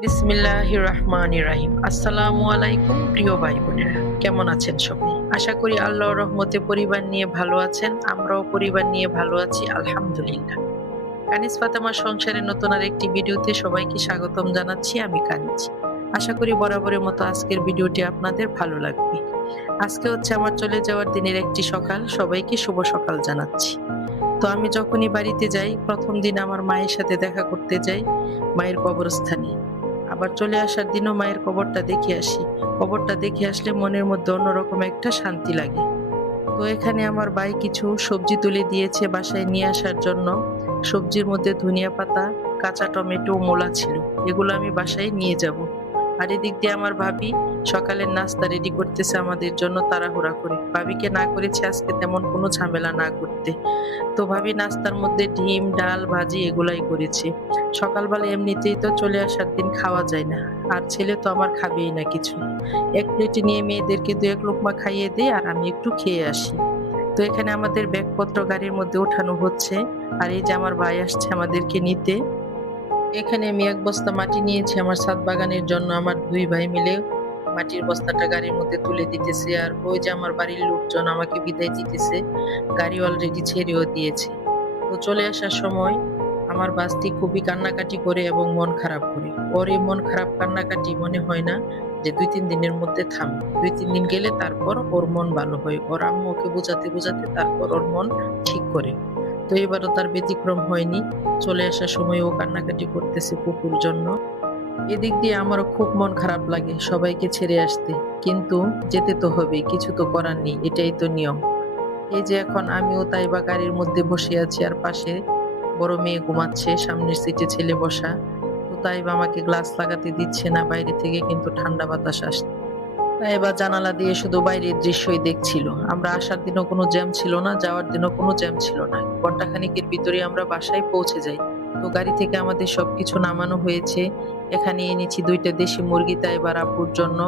বিসমিল্লাহির রহমানির রহিম। আসসালামু আলাইকুম প্রিয় ভাই বোনেরা, কেমন আছেন সবাই? আশা করি আল্লাহর রহমতে পরিবার নিয়ে ভালো আছেন। আমরাও পরিবার নিয়ে ভালো আছি, আলহামদুলিল্লাহ। কানিজ ফাতেমার সংসারে নতুন আর একটি ভিডিওতে সবাইকে স্বাগতম জানাচ্ছি। আমি কানিজ। আশা করি বরাবরের মতো আজকের ভিডিওটি আপনাদের ভালো লাগবে। আজকে হচ্ছে আমার চলে যাওয়ার দিনের একটি সকাল। সবাইকে শুভ সকাল জানাচ্ছি। তো আমি যখনই বাড়িতে যাই, প্রথম দিন আমার মায়ের সাথে দেখা করতে যাই মায়ের কবরস্থানে। আবার চলে আসার দিনও মায়ের কবরটা দেখে আসি। কবরটা দেখে আসলে মনের মধ্যে অন্যরকম একটা শান্তি লাগে। তো এখানে আমার ভাই কিছু সবজি তুলে দিয়েছে বাসায় নিয়ে আসার জন্য। সবজির মধ্যে ধনিয়া পাতা, কাঁচা টমেটো, মূলা ছিল। এগুলো আমি বাসায় নিয়ে যাব। আর এদিক দিয়ে আমার ভাবি সকালের নাস্তা রেডি করতেছে আমাদের জন্য তাড়াহুড়া করে। ভাবিকে না করেছে আজকে তেমন কোনো ঝামেলা না করতে। তো ভাবি নাস্তার মধ্যে ডিম, ডাল, ভাজি এগুলাই করেছে। সকালবেলা এমনিতেই তো চলে আসার দিন খাওয়া যায় না। আর ছেলে তো আমার খাবেই না কিছু। এক প্লেটে নিয়ে মেয়েদেরকে দু এক লোকমা খাইয়ে দেই আর আমি একটু খেয়ে আসি। তো এখানে আমাদের ব্যাগপত্র গাড়ির মধ্যে ওঠানো হচ্ছে। আর এই যে আমার ভাই আসছে আমাদেরকে নিতে। এখানে আমি এক বস্তা মাটি নিয়েছি আমার ছাদ বাগানের জন্য। আমার দুই ভাই মিলে মাটির বস্তাটা গাড়ির মধ্যে তুলে দিতেছে। আর ওই যে আমার বাড়ির লোকজন আমাকে বিদায় দিতেছে। গাড়ি অলরেডি ছেড়েও দিয়েছে। তো চলে আসার সময় আমার বাসটি খুবই কান্নাকাটি করে এবং মন খারাপ করে। ওর এই মন খারাপ কান্নাকাটি মনে হয় না যে ২-৩ দিনের মধ্যে থামবে। ২-৩ দিন গেলে তারপর ওর মন ভালো হয়। ওর আম্মু ওকে বোঝাতে বোঝাতে তারপর ওর মন ঠিক করে। তো এবারও তার ব্যতিক্রম হয়নি। চলে আসার সময় ও কান্নাকাটি করতেছে ফুপুর জন্য। এদিক দিয়ে আমারও খুব মন খারাপ লাগে সবাইকে ছেড়ে আসতে। কিন্তু যেতে তো হবেই, কিছু তো করার নেই, এটাই তো নিয়ম। এই যে এখন আমিও তাইবা গাড়ির মধ্যে বসে আছি আর পাশে বড় মেয়ে ঘুমাচ্ছে, সামনের সিটে ছেলে বসা। তো তাইবা আমাকে গ্লাস লাগাতে দিচ্ছে না, বাইরে থেকে কিন্তু ঠান্ডা বাতাস আসছে। তাইবা জানালা দিয়ে শুধু বাইরের দৃশ্যই দেখছিল। আমরা আসার দিনও কোনো জ্যাম ছিল না, যাওয়ার দিনও কোনো জ্যাম ছিল না। ঘন্টাখানেকের ভিতরে আমরা বাসায় পৌঁছে যাই। তো গাড়ি থেকে আমাদের সবকিছু নামানো হয়েছে। এখানে এনেছি ২টা দেশি মুরগি তাইবার আব্বুর জন্য।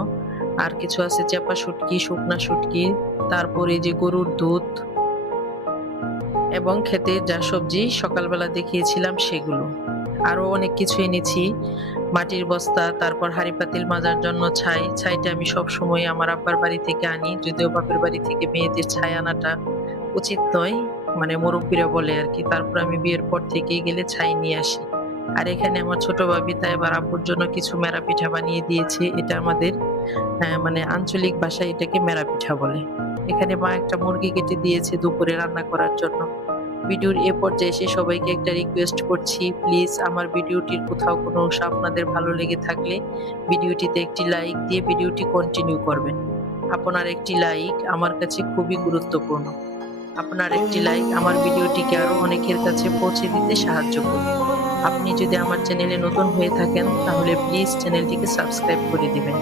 আর কিছু আছে চেপা শুটকি, শুকনা শুটকি, তারপরে যে গরুর দুধ এবং ক্ষেতের যা সবজি সকালবেলা দেখিয়েছিলাম সেগুলো। আরো অনেক কিছু এনেছি। মাটির বস্তা, তারপর হাঁড়ি পাতিল মাজার জন্য ছাই। ছাইটা আমি সবসময় আমার আব্বার বাড়ি থেকে আনি। যদিও বাপের বাড়ি থেকে মেয়েদের ছাই আনাটা উচিত নয়, মানে মুরব্বিরা বলে আরকি। তারপর আমি বিয়ের পর থেকেই গেলে ছাই নিয়ে আসি। আর এখানে আমার ছোট ভাবি তাইবার আব্বুর জন্য কিছু মেরা পিঠা বানিয়ে দিয়েছে। এটা আমাদের মানে আঞ্চলিক ভাষায় এটাকে মেরা পিঠা বলে। এখানে মা একটা মুরগি কেটে দিয়েছে দুপুরে রান্না করার জন্য। ভিডিওর এ পর্যায়ে এসে সবাইকে একটা রিকোয়েস্ট করছি, প্লিজ আমার ভিডিওটির কোথাও কোনো অংশ আপনাদের ভালো লেগে থাকলে ভিডিওটিতে একটি লাইক দিয়ে ভিডিওটি কন্টিনিউ করবেন। আপনার একটি লাইক আমার কাছে খুবই গুরুত্বপূর্ণ। আপনার একটি লাইক আমার ভিডিওটিকে আরো অনেকের কাছে পৌঁছে দিতে সাহায্য করবে। আপনি যদি আমার চ্যানেলে নতুন হয়ে থাকেন তাহলে প্লিজ চ্যানেলটিকে সাবস্ক্রাইব করে দিবেন।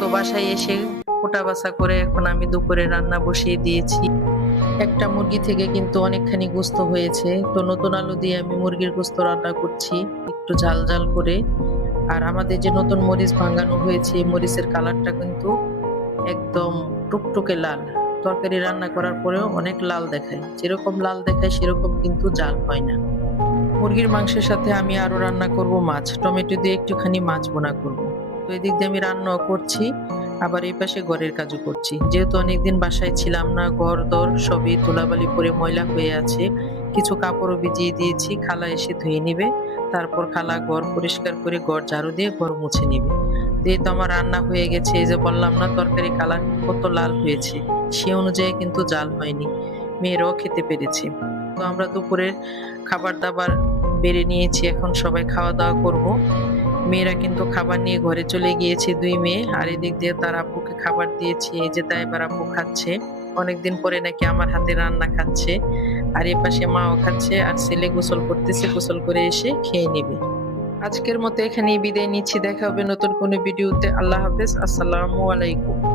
তো বাসায় এসে কোটা বাছা করে এখন আমি দুপুরে রান্না বসিয়ে দিয়েছি। একটা মুরগি থেকে কিন্তু অনেকখানি গোস্ত হয়েছে। তো নতুন আলু দিয়ে আমি মুরগির গোস্ত রান্না করছি একটু ঝাল ঝাল করে। আর আমাদের যে নতুন মরিচ ভাঙানো হয়েছে, এই মরিচের কালারটা কিন্তু একদম টুকটুকে লাল। তরকারি রান্না করার পরেও অনেক লাল দেখায়। যেরকম লাল দেখায় সেরকম কিন্তু ঝাল হয় না। মুরগির মাংসের সাথে আমি আরো রান্না করব মাছ। টমেটো দিয়ে একটুখানি মাছ ভুনা করব। তো এদিক দিয়ে আমি রান্নাও করছি, আবার এই পাশে ঘরের কাজও করছি। যেহেতু অনেকদিন বাসায় ছিলাম না, ঘর-দর সবই ধুলাবালি পড়ে ময়লা হয়ে আছে। কিছু কাপড়ও ভিজিয়ে দিয়েছি, খালা এসে ধুয়ে নিবে। তারপর খালা ঘর পরিষ্কার করে ঘর ঝাড়ু দিয়ে ঘর মুছে নিবে। তো এই তো আমার রান্না হয়ে গেছে। এই যে বললাম না তরকারি কালার কত লাল হয়েছে, সে অনুযায়ী কিন্তু জাল হয়নি। মেয়েরাও খেতে পেরেছে। তো আমরা দুপুরের খাবার-দাবার বেড়ে নিয়েছি। এখন সবাই খাওয়া-দাওয়া করব। মেয়েরা কিন্তু খাবার নিয়ে ঘরে চলে গিয়েছে ২ মেয়ে। আর এদিক দিয়ে তার আব্বুকে খাবার দিয়েছি। এই যে তাইবার আব্বু খাচ্ছে। অনেকদিন পরে নাকি আমার হাতের রান্না খাচ্ছে। আর এপাশে মাও খাচ্ছে আর ছেলে গোসল করতেছে। গোসল করে এসে খেয়ে নেবে। আজকের মতো এখানেই বিদায় নিচ্ছি। দেখা হবে নতুন কোনো ভিডিওতে। আল্লাহ হাফেজ। আসসালামু আলাইকুম।